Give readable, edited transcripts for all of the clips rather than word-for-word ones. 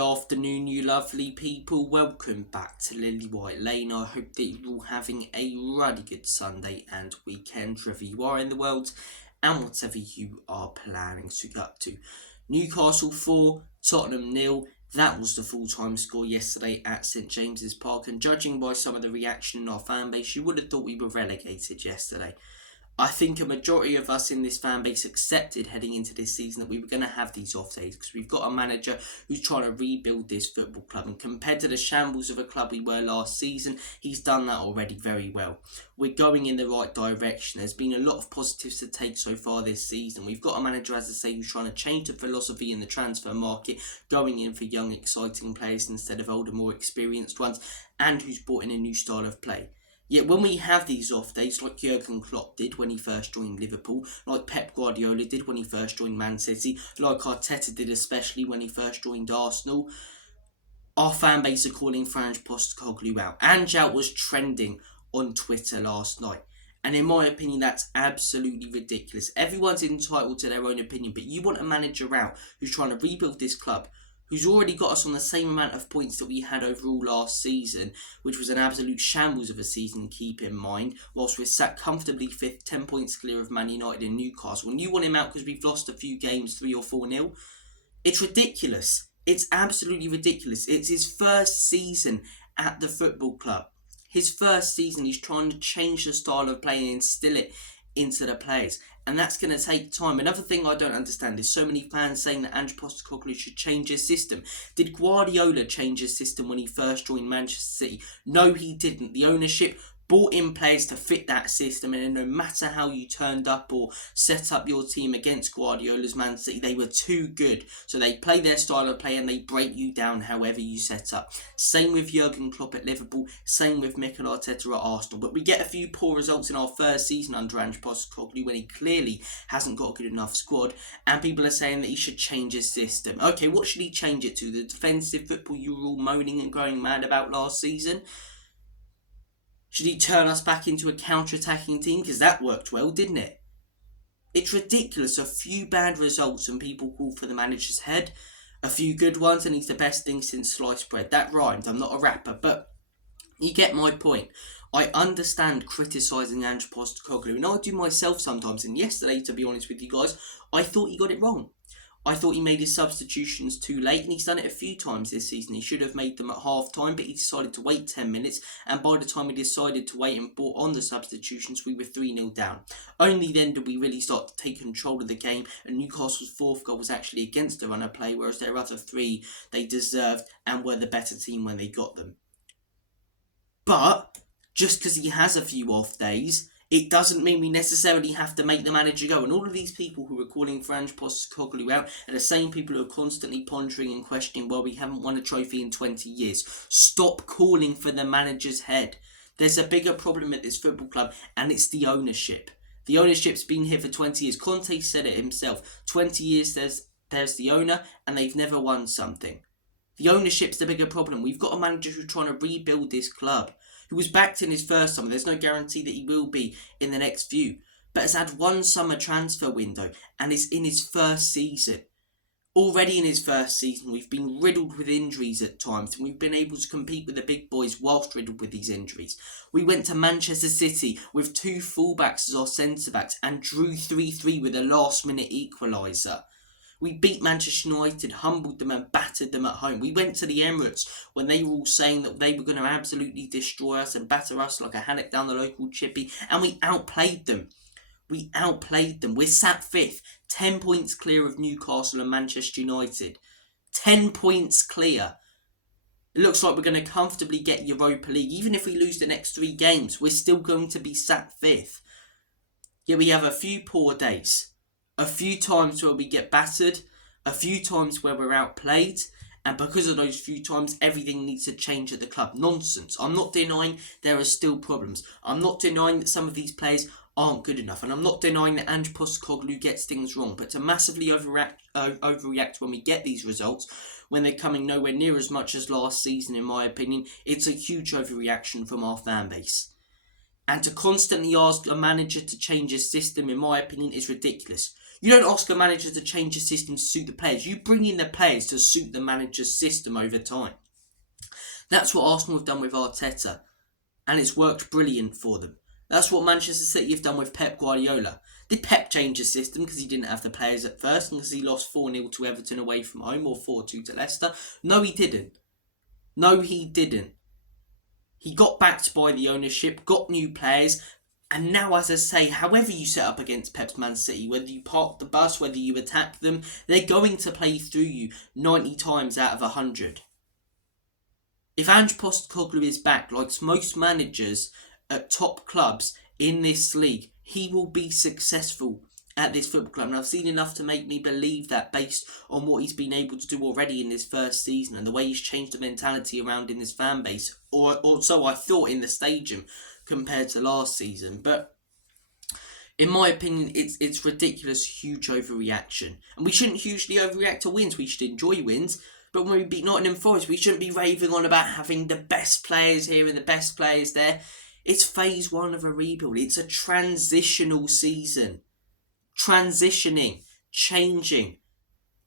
afternoon, you lovely people. Welcome back to Lily White Lane. I hope that you're all having a really good Sunday and weekend, wherever you are in the world, and whatever you are planning to get up to. Newcastle 4, Tottenham 0. That was the full-time score yesterday at St James's Park, and judging by some of the reaction in our fan base, you would have thought we were relegated yesterday. I think a majority of us in this fan base accepted heading into this season that we were going to have these off days because we've got a manager who's trying to rebuild this football club, and compared to the shambles of a club we were last season, he's done that already very well. We're going in the right direction. There's been a lot of positives to take so far this season. We've got a manager, as I say, who's trying to change the philosophy in the transfer market, going in for young, exciting players instead of older, more experienced ones, and who's brought in a new style of play. Yet when we have these off days, like Jurgen Klopp did when he first joined Liverpool, like Pep Guardiola did when he first joined Man City, like Arteta did especially when he first joined Arsenal, our fan base are calling for Ange Postecoglou out. Ange out was trending on Twitter last night. And in my opinion, that's absolutely ridiculous. Everyone's entitled to their own opinion, but you want a manager out who's trying to rebuild this club, who's already got us on the same amount of points that we had overall last season, which was an absolute shambles of a season, keep in mind, whilst we're sat comfortably 5th, 10 points clear of Man United and Newcastle. And you want him out because we've lost a few games, 3 or 4-0? It's ridiculous. It's absolutely ridiculous. It's his first season at the football club. His first season, he's trying to change the style of play and instill it into the players, and that's going to take time. Another thing I don't understand is so many fans saying that Ange Postecoglou should change his system. Did Guardiola change his system when he first joined Manchester City? No, he didn't. The ownership brought in players to fit that system, and no matter how you turned up or set up your team against Guardiola's Man City, they were too good. So they play their style of play and they break you down however you set up. Same with Jurgen Klopp at Liverpool, same with Mikel Arteta at Arsenal. But we get a few poor results in our first season under Ange Postecoglou when he clearly hasn't got a good enough squad, and people are saying that he should change his system. Okay, what should he change it to? The defensive football you were all moaning and going mad about last season? Should he turn us back into a counter-attacking team? Because that worked well, didn't it? It's ridiculous. A few bad results and people call for the manager's head. A few good ones, and he's the best thing since sliced bread. That rhymed. I'm not a rapper, but you get my point. I understand criticising Ange Postecoglou, and I do myself sometimes. And yesterday, to be honest with you guys, I thought he got it wrong. I thought he made his substitutions too late, and he's done it a few times this season. He should have made them at half time, but he decided to wait 10 minutes, and by the time he decided to wait and brought on the substitutions, we were 3-0 down. Only then did we really start to take control of the game, and Newcastle's 4th goal was actually against the runner play, whereas their other 3 they deserved and were the better team when they got them. But just because he has a few off days, it doesn't mean we necessarily have to make the manager go. And all of these people who are calling for Ange Postecoglou out are the same people who are constantly pondering and questioning, well, we haven't won a trophy in 20 years. Stop calling for the manager's head. There's a bigger problem at this football club, and it's the ownership. The ownership's been here for 20 years. Conte said it himself. 20 years there's the owner, and they've never won something. The ownership's the bigger problem. We've got a manager who's trying to rebuild this club, who was backed in his first summer. There's no guarantee that he will be in the next few, but has had one summer transfer window and is in his first season. Already in his first season, we've been riddled with injuries at times, and we've been able to compete with the big boys whilst riddled with these injuries. We went to Manchester City with 2 fullbacks as our centre-backs and drew 3-3 with a last-minute equaliser. We beat Manchester United, humbled them and battered them at home. We went to the Emirates when they were all saying that they were going to absolutely destroy us and batter us like a haddock down the local chippy, and we outplayed them. We're sat 5th, 10 points clear of Newcastle and Manchester United. 10 points clear. It looks like we're going to comfortably get Europa League. Even if we lose the next 3 games, we're still going to be sat 5th. Yet we have a few poor days. A few times where we get battered, a few times where we're outplayed, and because of those few times, everything needs to change at the club. Nonsense. I'm not denying there are still problems. I'm not denying that some of these players aren't good enough, and I'm not denying that Ange Postecoglou gets things wrong, but to massively overreact when we get these results, when they're coming nowhere near as much as last season, in my opinion, it's a huge overreaction from our fan base. And to constantly ask a manager to change his system, in my opinion, is ridiculous. You don't ask a manager to change a system to suit the players. You bring in the players to suit the manager's system over time. That's what Arsenal have done with Arteta, and it's worked brilliant for them. That's what Manchester City have done with Pep Guardiola. Did Pep change his system because he didn't have the players at first and because he lost 4-0 to Everton away from home or 4-2 to Leicester? No, he didn't. No, he didn't. He got backed by the ownership, got new players, and now, as I say, however you set up against Pep's Man City, whether you park the bus, whether you attack them, they're going to play through you 90 times out of 100. If Ange Postecoglou is back, like most managers at top clubs in this league, he will be successful at this football club. And I've seen enough to make me believe that based on what he's been able to do already in his first season and the way he's changed the mentality around in this fan base, or so I thought in the stadium compared to last season. But in my opinion, it's ridiculous, huge overreaction. And we shouldn't hugely overreact to wins. We should enjoy wins. But when we beat Nottingham Forest, we shouldn't be raving on about having the best players here and the best players there. It's phase 1 of a rebuild. It's a transitional season. Transitioning. Changing.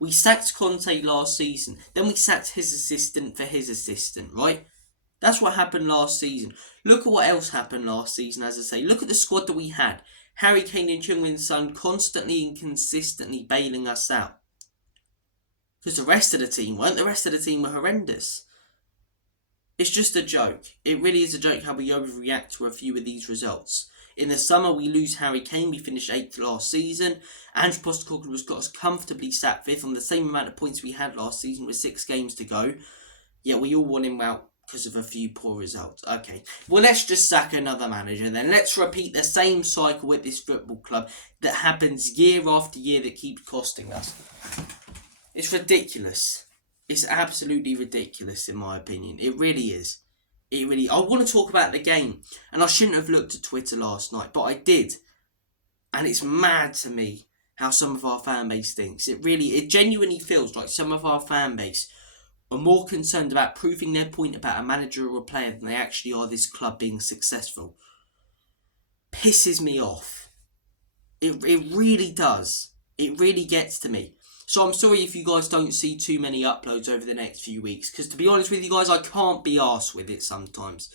We sacked Conte last season. Then we sacked his assistant for his assistant, right? That's what happened last season. Look at what else happened last season, as I say. Look at the squad that we had. Harry Kane and Heung-min Son constantly and consistently bailing us out. Because the rest of the team weren't. The rest of the team were horrendous. It's just a joke. It really is a joke how we overreact to a few of these results. In the summer, we lose Harry Kane. We finished 8th last season. Ange Postecoglou has got us comfortably sat 5th on the same amount of points we had last season with 6 games to go. Yet we all want him out because of a few poor results. Okay, well, let's just sack another manager then. Let's repeat the same cycle with this football club that happens year after year that keeps costing us. It's ridiculous. It's absolutely ridiculous, in my opinion. It really is. I want to talk about the game. And I shouldn't have looked at Twitter last night, but I did. And it's mad to me how some of our fan base thinks. It genuinely feels like some of our fan base are more concerned about proving their point about a manager or a player than they actually are this club being successful. Pisses me off. It really does. It really gets to me. So I'm sorry if you guys don't see too many uploads over the next few weeks, because to be honest with you guys, I can't be arsed with it sometimes.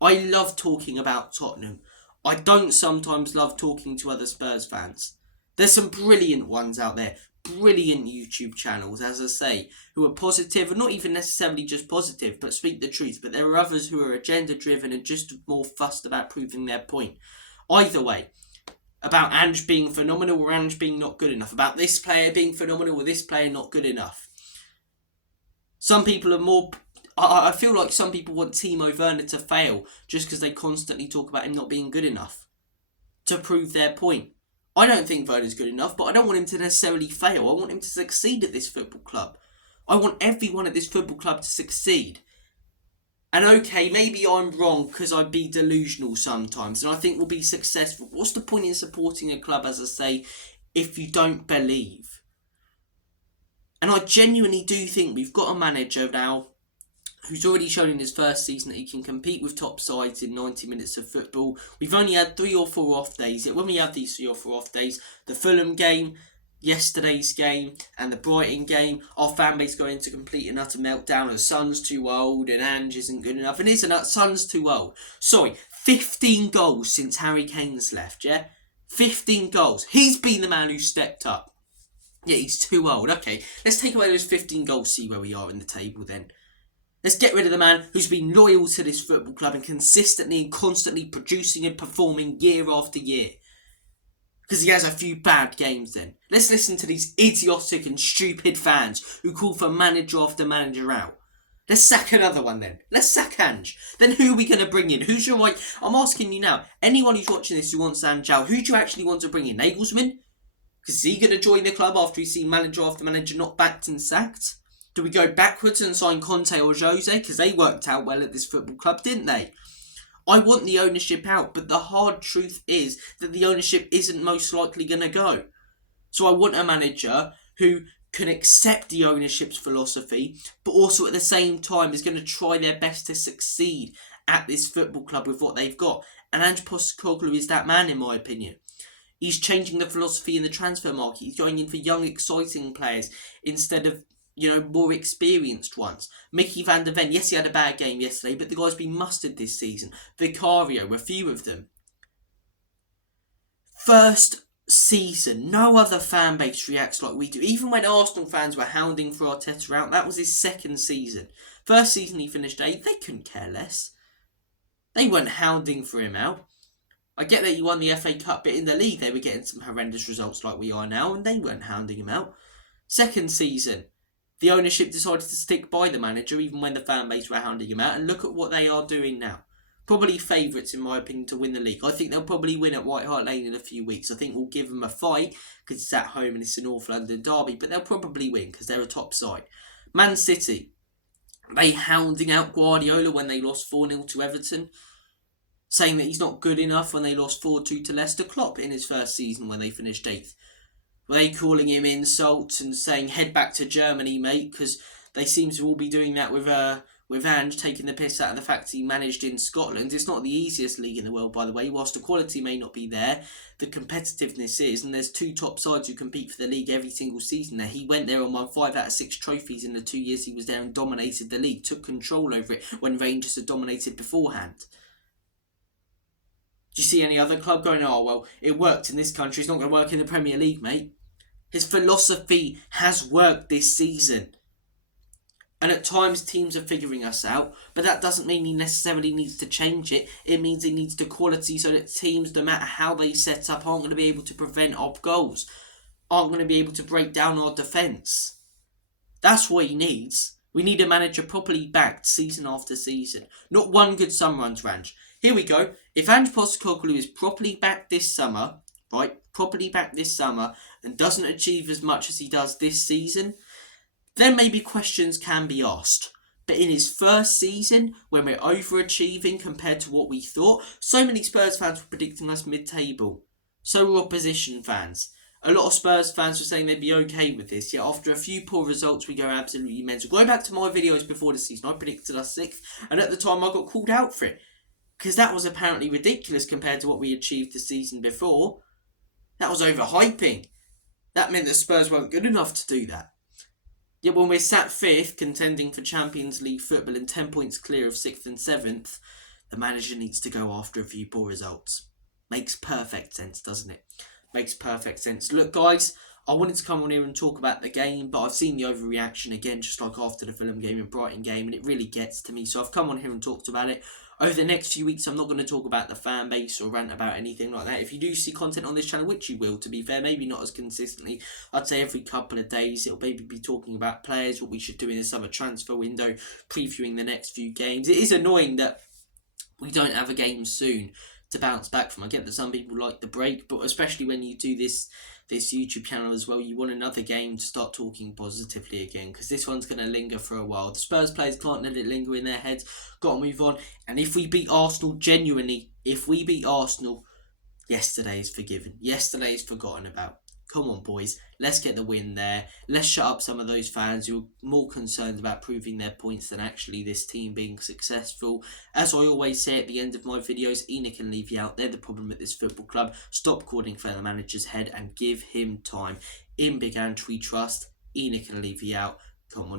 I love talking about Tottenham. I don't sometimes love talking to other Spurs fans. There's some brilliant ones out there, brilliant YouTube channels, as I say, who are positive, and not even necessarily just positive, but speak the truth. But there are others who are agenda driven and just more fussed about proving their point. Either way, about Ange being phenomenal or Ange being not good enough. About this player being phenomenal or this player not good enough. Some people are more... I feel like some people want Timo Werner to fail just because they constantly talk about him not being good enough to prove their point. I don't think Werner's good enough, but I don't want him to necessarily fail. I want him to succeed at this football club. I want everyone at this football club to succeed. And okay, maybe I'm wrong because I'd be delusional sometimes and I think we'll be successful. What's the point in supporting a club, as I say, if you don't believe? And I genuinely do think we've got a manager now who's already shown in his first season that he can compete with top sides in 90 minutes of football. We've only had 3 or 4 off days. Yet when we have these 3 or 4 off days, the Fulham game, yesterday's game and the Brighton game, our fan base going into complete and utter meltdown as Son's too old and Ange isn't good enough. And isn't Son's too old? Sorry, 15 goals since Harry Kane's left, yeah? 15 goals. He's been the man who stepped up. Yeah, he's too old. Okay, let's take away those 15 goals, see where we are in the table then. Let's get rid of the man who's been loyal to this football club and consistently and constantly producing and performing year after year. Because he has a few bad games then. Let's listen to these idiotic and stupid fans who call for manager after manager out. Let's sack another one then. Let's sack Ange. Then who are we going to bring in? Who's your right... I'm asking you now, anyone who's watching this who wants Ange out, who do you actually want to bring in? Nagelsmann? Because is he going to join the club after he's seen manager after manager not backed and sacked? Do we go backwards and sign Conte or Jose? Because they worked out well at this football club, didn't they? I want the ownership out, but the hard truth is that the ownership isn't most likely going to go. So I want a manager who can accept the ownership's philosophy, but also at the same time is going to try their best to succeed at this football club with what they've got. And Ange Postecoglou is that man, in my opinion. He's changing the philosophy in the transfer market. He's going in for young, exciting players instead of, more experienced ones. Mickey van der Ven, yes, he had a bad game yesterday, but the guy's been mustard this season. Vicario, a few of them. First season, no other fan base reacts like we do. Even when Arsenal fans were hounding for Arteta out, that was his second season. First season he finished 8th, they couldn't care less. They weren't hounding for him out. I get that he won the FA Cup, but in the league they were getting some horrendous results like we are now, and they weren't hounding him out. Second season, the ownership decided to stick by the manager even when the fan base were hounding him out, and look at what they are doing now. Probably favourites, in my opinion, to win the league. I think they'll probably win at White Hart Lane in a few weeks. I think we'll give them a fight because it's at home and it's a North London derby, but they'll probably win because they're a top side. Man City, they hounding out Guardiola when they lost 4-0 to Everton, saying that he's not good enough when they lost 4-2 to Leicester. Klopp in his first season when they finished 8th. Were they calling him insults and saying, head back to Germany, mate? Because they seem to all be doing that with Ange, taking the piss out of the fact he managed in Scotland. It's not the easiest league in the world, by the way. Whilst the quality may not be there, the competitiveness is, and there's 2 top sides who compete for the league every single season there. He went there and won 5 out of 6 trophies in the 2 years he was there and dominated the league, took control over it when Rangers had dominated beforehand. Do you see any other club going, oh, well, it worked in this country, it's not going to work in the Premier League, mate? His philosophy has worked this season. And at times teams are figuring us out, but that doesn't mean he necessarily needs to change it. It means he needs the quality so that teams, no matter how they set up, aren't going to be able to prevent our goals, aren't going to be able to break down our defence. That's what he needs. We need a manager properly backed season after season. Not one good summer under Ange. Here we go. If Ange Postecoglou is properly backed this summer, and doesn't achieve as much as he does this season, then maybe questions can be asked. But in his first season, when we're overachieving compared to what we thought, so many Spurs fans were predicting us mid-table. So were opposition fans. A lot of Spurs fans were saying they'd be okay with this, yet after a few poor results we go absolutely mental. Going back to my videos before the season, I predicted us 6th, and at the time I got called out for it. Because that was apparently ridiculous compared to what we achieved the season before. That was overhyping. That meant that Spurs weren't good enough to do that. Yet when we're sat 5th, contending for Champions League football and 10 points clear of 6th and 7th, the manager needs to go after a few poor results. Makes perfect sense, doesn't it? Makes perfect sense. Look, guys, I wanted to come on here and talk about the game, but I've seen the overreaction again, just like after the Fulham game and Brighton game, and it really gets to me. So I've come on here and talked about it. Over the next few weeks, I'm not going to talk about the fan base or rant about anything like that. If you do see content on this channel, which you will, to be fair, maybe not as consistently, I'd say every couple of days, it'll maybe be talking about players, what we should do in the summer transfer window, previewing the next few games. It is annoying that we don't have a game soon to bounce back from. I get that some people like the break, but especially when you do this YouTube channel as well, you want another game to start talking positively again, because this one's going to linger for a while. The Spurs players can't let it linger in their heads. Got to move on. And if we beat Arsenal, genuinely, if we beat Arsenal, yesterday is forgiven. Yesterday is forgotten about. Come on, boys. Let's get the win there. Let's shut up some of those fans who are more concerned about proving their points than actually this team being successful. As I always say at the end of my videos, Enoch and Levy out. They're the problem at this football club. Stop calling for the manager's head and give him time. In Big Ange we trust. Enoch and Levy out. Come on.